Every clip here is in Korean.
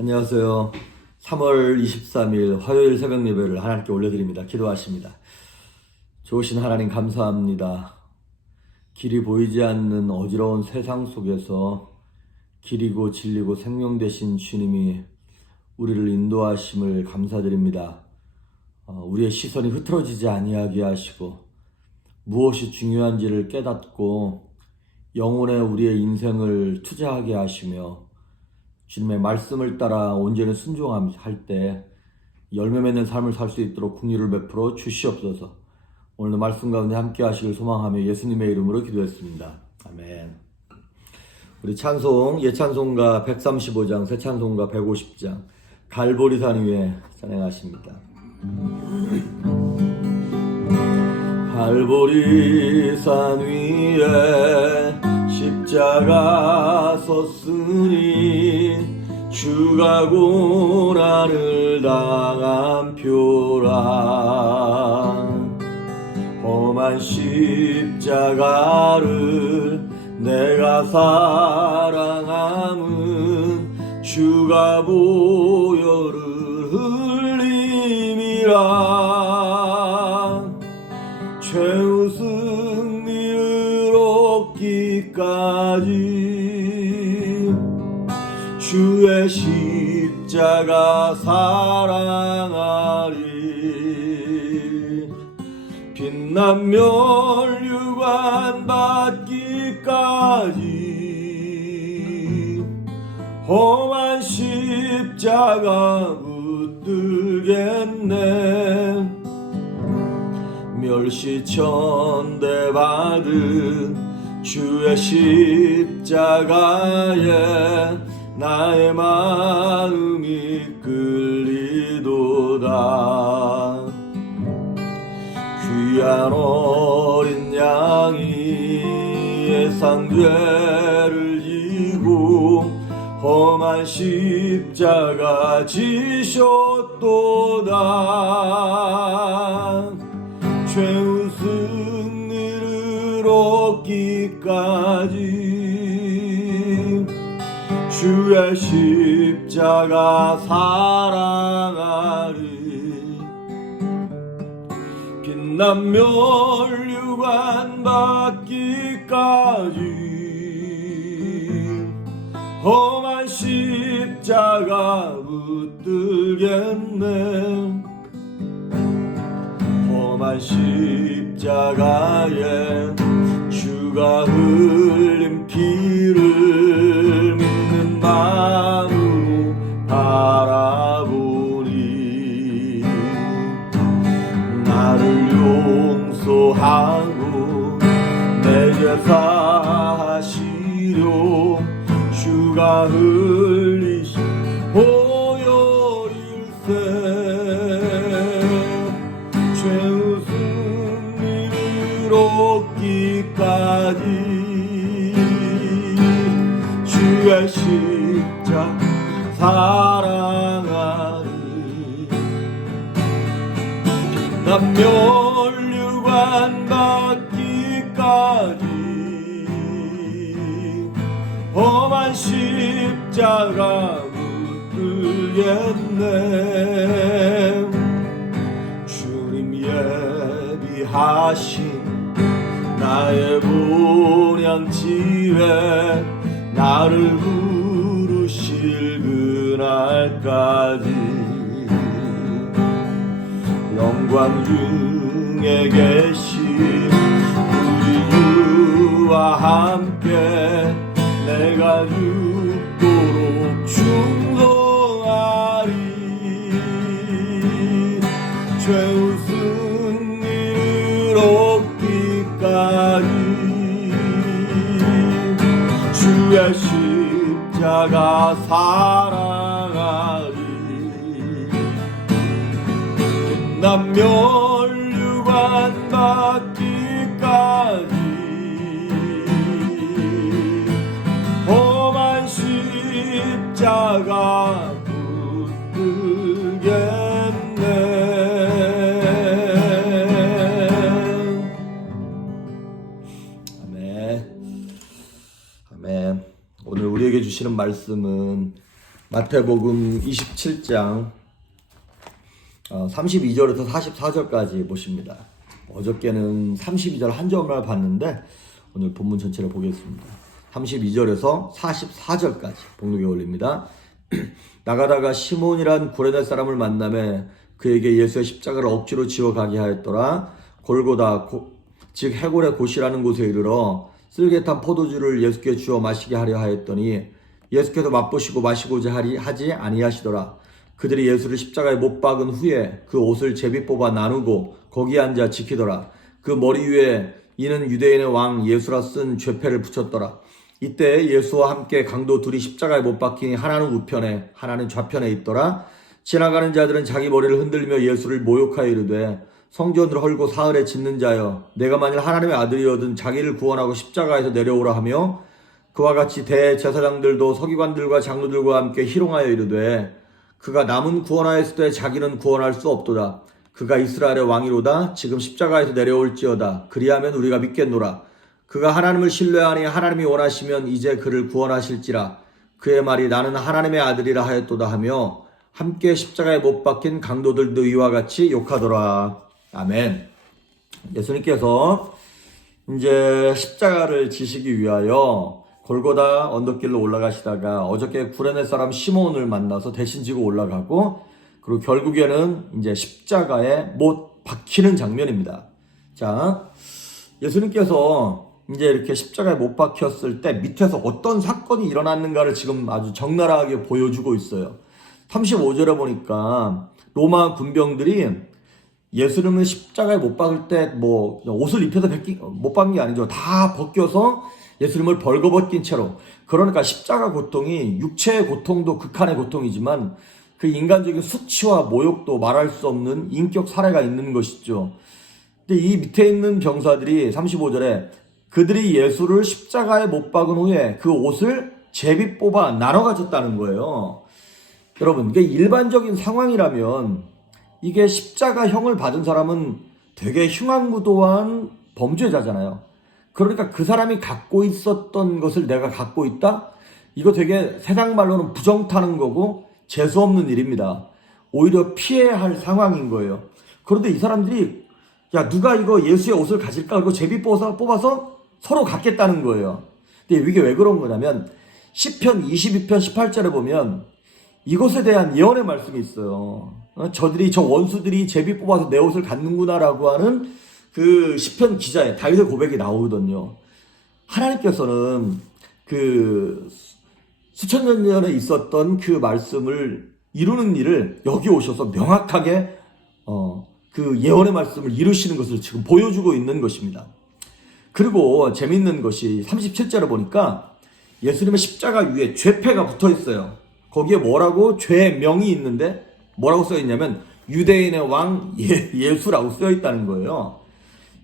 안녕하세요. 3월 23일 화요일 새벽 예배를 하나님께 올려드립니다. 기도하십니다. 좋으신 하나님 감사합니다. 길이 보이지 않는 어지러운 세상 속에서 길이고 진리고 생명 되신 주님이 우리를 인도하심을 감사드립니다. 우리의 시선이 흐트러지지 아니하게 하시고 무엇이 중요한지를 깨닫고 영혼에 우리의 인생을 투자하게 하시며 주님의 말씀을 따라 온전히 순종할 때 열매 맺는 삶을 살 수 있도록 긍휼을 베풀어 주시옵소서. 오늘도 말씀 가운데 함께 하시길 소망하며 예수님의 이름으로 기도했습니다. 아멘. 우리 찬송, 예찬송가 135장, 새찬송가 150장 갈보리산 위에 찬양하십니다. 갈보리산 위에 십자가 섰으니 주가 고난을 당한 표라. 험한 십자가를 내가 사랑함은 주가 보혈을 흘림이라. 최후 승리를 얻기까지 주의 십자가 사랑하리. 빛난 면류관 받기까지 험한 십자가 붙들겠네. 멸시천대 받은 주의 십자가에 나의 마음이 끌리도다. 귀한 어린 양이 예상죄를 지고 험한 십자가 지셨도다. 최후 승리를 얻기까지 주의 십자가 사랑하리. 빛난 면류관 받기까지 험한 십자가 붙들겠네. 험한 십자가에 주가 흘린 피를 믿는 마음으로 바라보니 나를 용서하고 내게 사하시려 주가 흘리신 보혈일세. 최후 승리를 얻기까지 주의 십자가 사랑하리. 빛난 면류관 받기까지 험한 십자가 붙들겠네. 주님 예비하신 나의 본향집에 나를 부르실 그날까지 영광 중에 계신 우리 주와 함께 내가 죽도록 충성하리. 최후 승리를 얻기까지 주의 십자가 사랑하리. 빛난 면류관 받기까지 험한 십자가 붙들겠네. 아멘. 아멘. 오늘 우리에게 주시는 말씀은 마태복음 27장 32절에서 44절까지 보십니다. 어저께는 32절 한 절만 봤는데 오늘 본문 전체를 보겠습니다. 32절에서 44절까지 복록에 올립니다. 나가다가 시몬이란 구레네 사람을 만나매 그에게 예수의 십자가를 억지로 지어 가게 하였더라. 골고다 즉 해골의 곳이라는 곳에 이르러 쓸개탄 포도주를 예수께 주어 마시게 하려 하였더니 예수께서 맛보시고 마시고자 하지 아니하시더라. 그들이 예수를 십자가에 못 박은 후에 그 옷을 제비 뽑아 나누고 거기에 앉아 지키더라. 그 머리 위에 이는 유대인의 왕 예수라 쓴 죄패를 붙였더라. 이때 예수와 함께 강도 둘이 십자가에 못 박히니 하나는 우편에 하나는 좌편에 있더라. 지나가는 자들은 자기 머리를 흔들며 예수를 모욕하여 이르되 성전을 헐고 사흘에 짓는 자여 내가 만일 하나님의 아들이어든 자기를 구원하고 십자가에서 내려오라 하며 그와 같이 대제사장들도 서기관들과 장로들과 함께 희롱하여 이르되 그가 남은 구원하였을 때 자기는 구원할 수 없도다. 그가 이스라엘의 왕이로다. 지금 십자가에서 내려올지어다. 그리하면 우리가 믿겠노라. 그가 하나님을 신뢰하니 하나님이 원하시면 이제 그를 구원하실지라. 그의 말이 나는 하나님의 아들이라 하였도다 하며 함께 십자가에 못 박힌 강도들도 이와 같이 욕하더라. 아멘. 예수님께서 이제 십자가를 지시기 위하여 골고다 언덕길로 올라가시다가 어저께 구레네 사람 시몬을 만나서 대신 지고 올라가고 그리고 결국에는 이제 십자가에 못 박히는 장면입니다. 자, 예수님께서 이제 이렇게 십자가에 못 박혔을 때 밑에서 어떤 사건이 일어났는가를 지금 아주 적나라하게 보여주고 있어요. 35절에 보니까 로마 군병들이 예수님을 십자가에 못 박을 때 뭐 옷을 입혀서 못 박은 게 아니죠. 다 벗겨서 예수님을 벌거벗긴 채로. 그러니까 십자가 고통이 육체의 고통도 극한의 고통이지만 그 인간적인 수치와 모욕도 말할 수 없는 인격 살해가 있는 것이죠. 근데 이 밑에 있는 병사들이 35절에 그들이 예수를 십자가에 못 박은 후에 그 옷을 제비 뽑아 나눠 가졌다는 거예요. 여러분, 이게 일반적인 상황이라면 이게 십자가형을 받은 사람은 되게 흉악무도한 범죄자잖아요. 그러니까 그 사람이 갖고 있었던 것을 내가 갖고 있다? 이거 되게 세상 말로는 부정 타는 거고 재수없는 일입니다. 오히려 피해야 할 상황인 거예요. 그런데 이 사람들이 야 누가 이거 예수의 옷을 가질까? 그리고 제비 뽑아서 서로 갖겠다는 거예요. 근데 이게 왜 그런 거냐면 시편 22편 18절에 보면 이것에 대한 예언의 말씀이 있어요. 저 원수들이 제비 뽑아서 내 옷을 갖는구나라고 하는 그 시편 기자의 다윗의 고백이 나오거든요. 하나님께서는 그 수천 년 전에 있었던 그 말씀을 이루는 일을 여기 오셔서 명확하게 그 예언의 말씀을 이루시는 것을 지금 보여주고 있는 것입니다. 그리고 재밌는 것이 37절에 보니까 예수님의 십자가 위에 죄패가 붙어 있어요. 거기에 뭐라고 죄명이 있는데 뭐라고 써 있냐면 유대인의 왕 예수라고 써 있다는 거예요.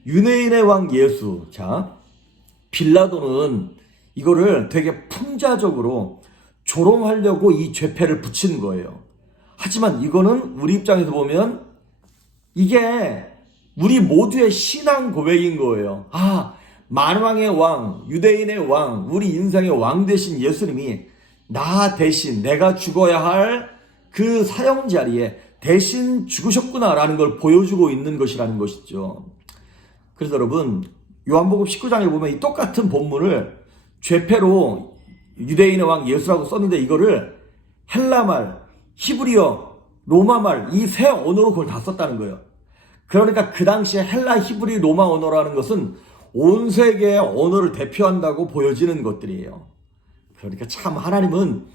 유대인의 왕 예수. 자, 빌라도는 이거를 되게 풍자적으로 조롱하려고 이 죄패를 붙인 거예요. 하지만 이거는 우리 입장에서 보면 이게 우리 모두의 신앙 고백인 거예요. 아, 만왕의 왕, 유대인의 왕, 우리 인생의 왕 되신 예수님이 나 대신 내가 죽어야 할 그 사형 자리에 대신 죽으셨구나라는 걸 보여주고 있는 것이라는 것이죠. 그래서 여러분 요한복음 19장에 보면 이 똑같은 본문을 죄패로 유대인의 왕 예수라고 썼는데 이거를 헬라말, 히브리어, 로마말 이 세 언어로 그걸 다 썼다는 거예요. 그러니까 그 당시에 헬라, 히브리, 로마 언어라는 것은 온 세계의 언어를 대표한다고 보여지는 것들이에요. 그러니까 참 하나님은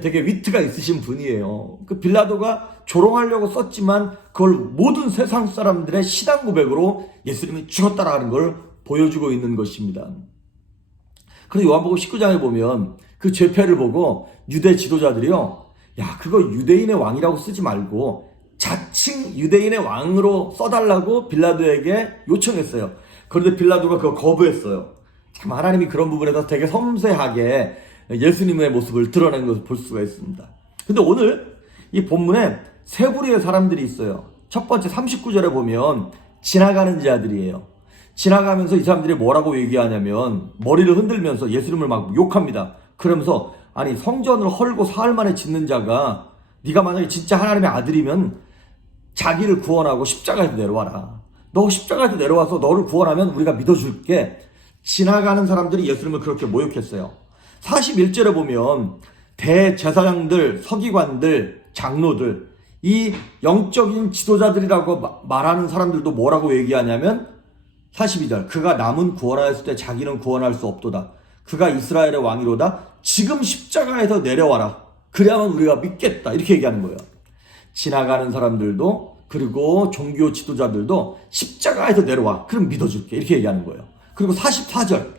되게 위트가 있으신 분이에요. 그 빌라도가 조롱하려고 썼지만 그걸 모든 세상 사람들의 신앙 고백으로 예수님이 죽었다라는 걸 보여주고 있는 것입니다. 그런데 요한복음 19장에 보면 그 죄패를 보고 유대 지도자들이요, 야 그거 유대인의 왕이라고 쓰지 말고 자칭 유대인의 왕으로 써달라고 빌라도에게 요청했어요. 그런데 빌라도가 그거 거부했어요. 참 하나님이 그런 부분에서 되게 섬세하게 예수님의 모습을 드러낸 것을 볼 수가 있습니다. 근데 오늘 이 본문에 세 부류의 사람들이 있어요. 첫 번째 39절에 보면 지나가는 자들이에요. 지나가면서 이 사람들이 뭐라고 얘기하냐면 머리를 흔들면서 예수님을 막 욕합니다. 그러면서 아니 성전을 헐고 사흘 만에 짓는 자가 네가 만약에 진짜 하나님의 아들이면 자기를 구원하고 십자가에서 내려와라. 너 십자가에서 내려와서 너를 구원하면 우리가 믿어줄게. 지나가는 사람들이 예수님을 그렇게 모욕했어요. 41절에 보면 대제사장들, 서기관들, 장로들, 이 영적인 지도자들이라고 말하는 사람들도 뭐라고 얘기하냐면 42절, 그가 남은 구원하였을 때 자기는 구원할 수 없도다. 그가 이스라엘의 왕이로다. 지금 십자가에서 내려와라. 그래야만 우리가 믿겠다. 이렇게 얘기하는 거예요. 지나가는 사람들도 그리고 종교 지도자들도 십자가에서 내려와. 그럼 믿어줄게. 이렇게 얘기하는 거예요. 그리고 44절,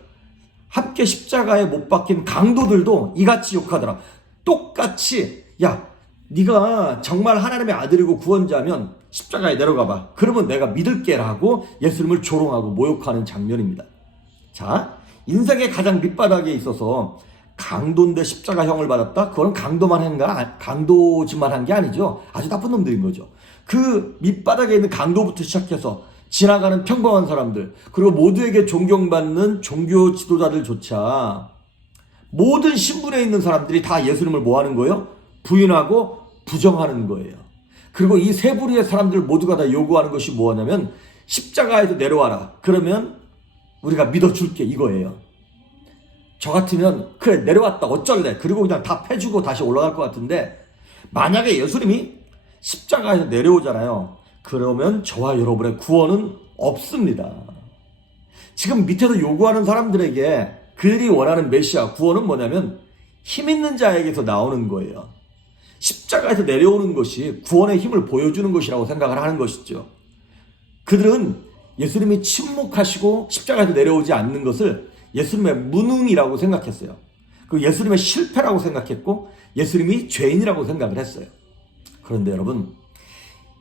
함께 십자가에 못 박힌 강도들도 이같이 욕하더라. 똑같이 야 네가 정말 하나님의 아들이고 구원자면 십자가에 내려가봐. 그러면 내가 믿을게라고 예수님을 조롱하고 모욕하는 장면입니다. 자, 인생의 가장 밑바닥에 있어서 강도인데 십자가형을 받았다? 그건 강도지만 한 게 아니죠. 아주 나쁜 놈들인 거죠. 그 밑바닥에 있는 강도부터 시작해서 지나가는 평범한 사람들, 그리고 모두에게 존경받는 종교 지도자들조차 모든 신분에 있는 사람들이 다 예수님을 뭐 하는 거예요? 부인하고 부정하는 거예요. 그리고 이 세 부류의 사람들 모두가 다 요구하는 것이 뭐냐면 십자가에서 내려와라. 그러면 우리가 믿어줄게 이거예요. 저 같으면 그래 내려왔다 어쩔래. 그리고 그냥 다 패주고 다시 올라갈 것 같은데 만약에 예수님이 십자가에서 내려오잖아요. 그러면 저와 여러분의 구원은 없습니다. 지금 밑에서 요구하는 사람들에게 그들이 원하는 메시아 구원은 뭐냐면 힘 있는 자에게서 나오는 거예요. 십자가에서 내려오는 것이 구원의 힘을 보여주는 것이라고 생각을 하는 것이죠. 그들은 예수님이 침묵하시고 십자가에서 내려오지 않는 것을 예수님의 무능이라고 생각했어요. 그 예수님의 실패라고 생각했고 예수님이 죄인이라고 생각을 했어요. 그런데 여러분,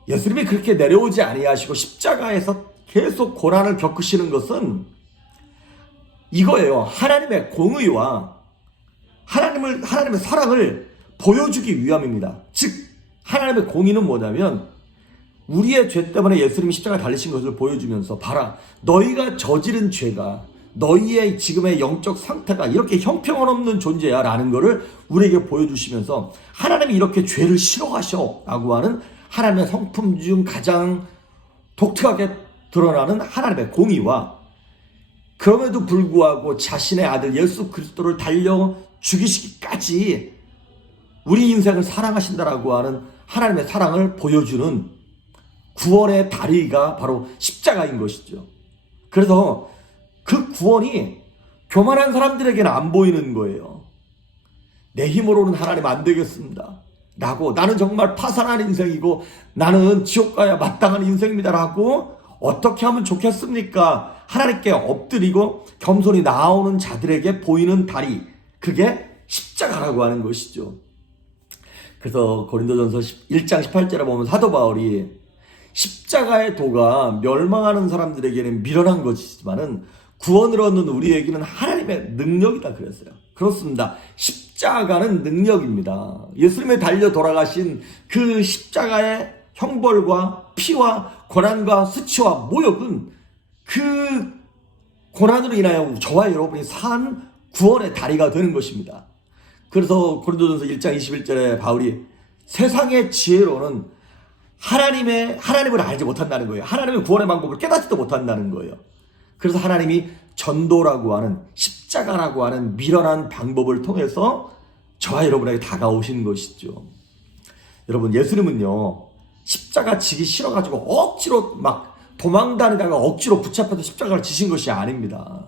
예수님이 그렇게 내려오지 아니하시고 십자가에서 계속 고난을 겪으시는 것은 이거예요. 하나님의 공의와 하나님의 사랑을 보여주기 위함입니다. 즉 하나님의 공의는 뭐냐면 우리의 죄 때문에 예수님이 십자가에 달리신 것을 보여주면서 봐라, 너희가 저지른 죄가 너희의 지금의 영적 상태가 이렇게 형편없는 존재야 라는 것을 우리에게 보여주시면서 하나님이 이렇게 죄를 싫어하셔 라고 하는 하나님의 성품 중 가장 독특하게 드러나는 하나님의 공의와 그럼에도 불구하고 자신의 아들 예수 그리스도를 달려 죽이시기까지 우리 인생을 사랑하신다라고 하는 하나님의 사랑을 보여주는 구원의 다리가 바로 십자가인 것이죠. 그래서 그 구원이 교만한 사람들에게는 안 보이는 거예요. 내 힘으로는 하나님 안 되겠습니다 라고, 나는 정말 파산한 인생이고 나는 지옥 가야 마땅한 인생입니다 라고 어떻게 하면 좋겠습니까? 하나님께 엎드리고 겸손히 나아오는 자들에게 보이는 다리, 그게 십자가라고 하는 것이죠. 그래서 고린도전서 1장 18절에 보면 사도 바울이 십자가의 도가 멸망하는 사람들에게는 미련한 것이지만은 구원을 얻는 우리에게는 하나님의 능력이다 그랬어요. 그렇습니다. 십자가는 능력입니다. 예수님의 달려 돌아가신 그 십자가의 형벌과 피와 고난과 수치와 모욕은 그 고난으로 인하여 저와 여러분이 산 구원의 다리가 되는 것입니다. 그래서 고린도전서 1장 21절에 바울이 세상의 지혜로는 하나님을 알지 못한다는 거예요. 하나님의 구원의 방법을 깨닫지도 못한다는 거예요. 그래서 하나님이 전도라고 하는 십자가라고 하는 미련한 방법을 통해서 저와 여러분에게 다가오신 것이죠. 여러분, 예수님은요 십자가 지기 싫어가지고 억지로 막 도망다니다가 억지로 붙잡혀서 십자가를 지신 것이 아닙니다.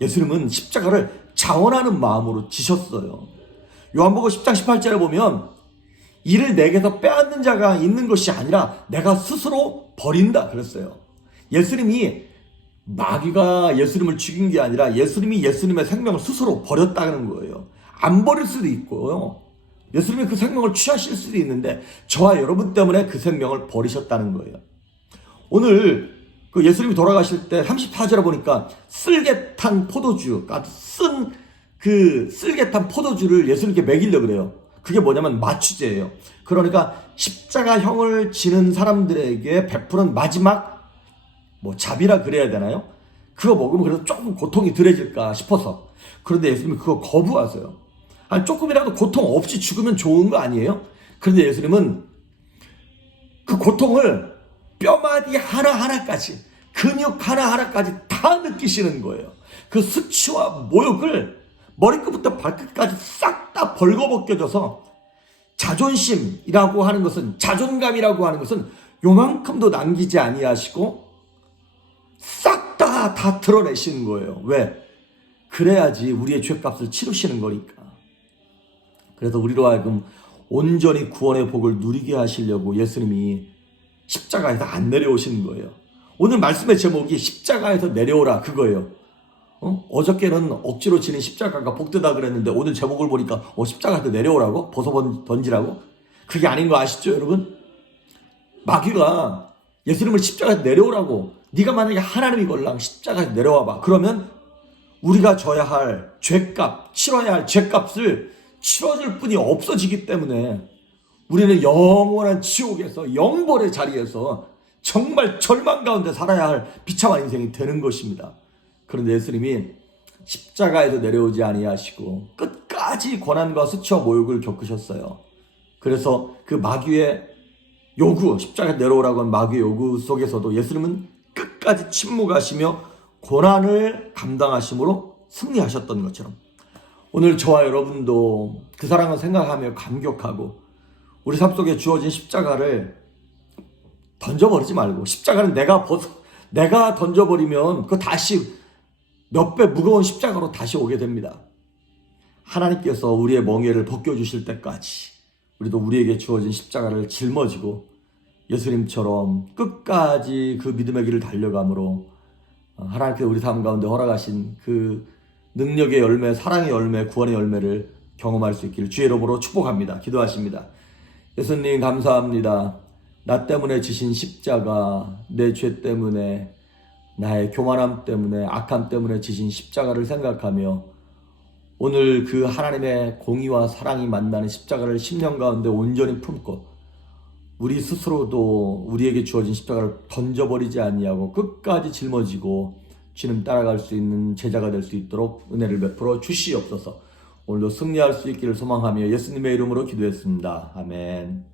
예수님은 십자가를 자원하는 마음으로 지셨어요. 요한복음 10장 18절에 보면 이를 내게서 빼앗는 자가 있는 것이 아니라 내가 스스로 버린다 그랬어요. 예수님이 마귀가 예수님을 죽인 게 아니라 예수님이 예수님의 생명을 스스로 버렸다는 거예요. 안 버릴 수도 있고요. 예수님이 그 생명을 취하실 수도 있는데 저와 여러분 때문에 그 생명을 버리셨다는 거예요. 오늘 그 예수님이 돌아가실 때 34절에 보니까 쓸개탄 포도주, 쓸개탄 포도주를 예수님께 먹이려고 그래요. 그게 뭐냐면 마취제예요. 그러니까 십자가형을 지는 사람들에게 베푸는 마지막 잡이라 그래야 되나요? 그거 먹으면 그래도 조금 고통이 덜해질까 싶어서. 그런데 예수님이 그거 거부하세요. 아니, 조금이라도 고통 없이 죽으면 좋은 거 아니에요? 그런데 예수님은 그 고통을 뼈마디 하나하나까지, 근육 하나하나까지 다 느끼시는 거예요. 그 수치와 모욕을 머리끝부터 발끝까지 싹 다 벌거벗겨져서 자존심이라고 하는 것은, 자존감이라고 하는 것은 요만큼도 남기지 아니하시고 싹 다 드러내시는 거예요. 왜? 그래야지 우리의 죄값을 치르시는 거니까. 그래서 우리로 하여금 온전히 구원의 복을 누리게 하시려고 예수님이 십자가에서 안 내려오시는 거예요. 오늘 말씀의 제목이 십자가에서 내려오라 그거예요. 어저께는 억지로 지는 십자가가 복되다 그랬는데 오늘 제목을 보니까 십자가에서 내려오라고? 벗어 던지라고? 그게 아닌 거 아시죠 여러분? 마귀가 예수님을 십자가에서 내려오라고, 네가 만약에 하나님이걸랑 십자가에서 내려와봐, 그러면 우리가 져야 할 죄값, 치러야 할 죄값을 치러줄 분이 없어지기 때문에 우리는 영원한 지옥에서, 영벌의 자리에서 정말 절망 가운데 살아야 할 비참한 인생이 되는 것입니다. 그런데 예수님이 십자가에서 내려오지 아니하시고 끝까지 고난과 수치와 모욕을 겪으셨어요. 그래서 그 마귀의 요구, 십자가에 내려오라고 하는 마귀의 요구 속에서도 예수님은 끝까지 침묵하시며 고난을 감당하심으로 승리하셨던 것처럼, 오늘 저와 여러분도 그 사랑을 생각하며 감격하고 우리 삶 속에 주어진 십자가를 던져버리지 말고, 십자가는 내가 던져버리면 그 다시 몇 배 무거운 십자가로 다시 오게 됩니다. 하나님께서 우리의 멍에를 벗겨주실 때까지 우리도 우리에게 주어진 십자가를 짊어지고 예수님처럼 끝까지 그 믿음의 길을 달려감으로 하나님께서 우리 삶 가운데 허락하신 그 능력의 열매, 사랑의 열매, 구원의 열매를 경험할 수 있기를 주의 이름으로 축복합니다. 기도하십니다. 예수님 감사합니다. 나 때문에 지신 십자가, 내 죄 때문에, 나의 교만함 때문에, 악함 때문에 지신 십자가를 생각하며 오늘 그 하나님의 공의와 사랑이 만나는 십자가를 10년 가운데 온전히 품고 우리 스스로도 우리에게 주어진 십자가를 던져버리지 아니하고 끝까지 짊어지고 주님 따라갈 수 있는 제자가 될 수 있도록 은혜를 베풀어 주시옵소서. 오늘도 승리할 수 있기를 소망하며 예수님의 이름으로 기도했습니다. 아멘.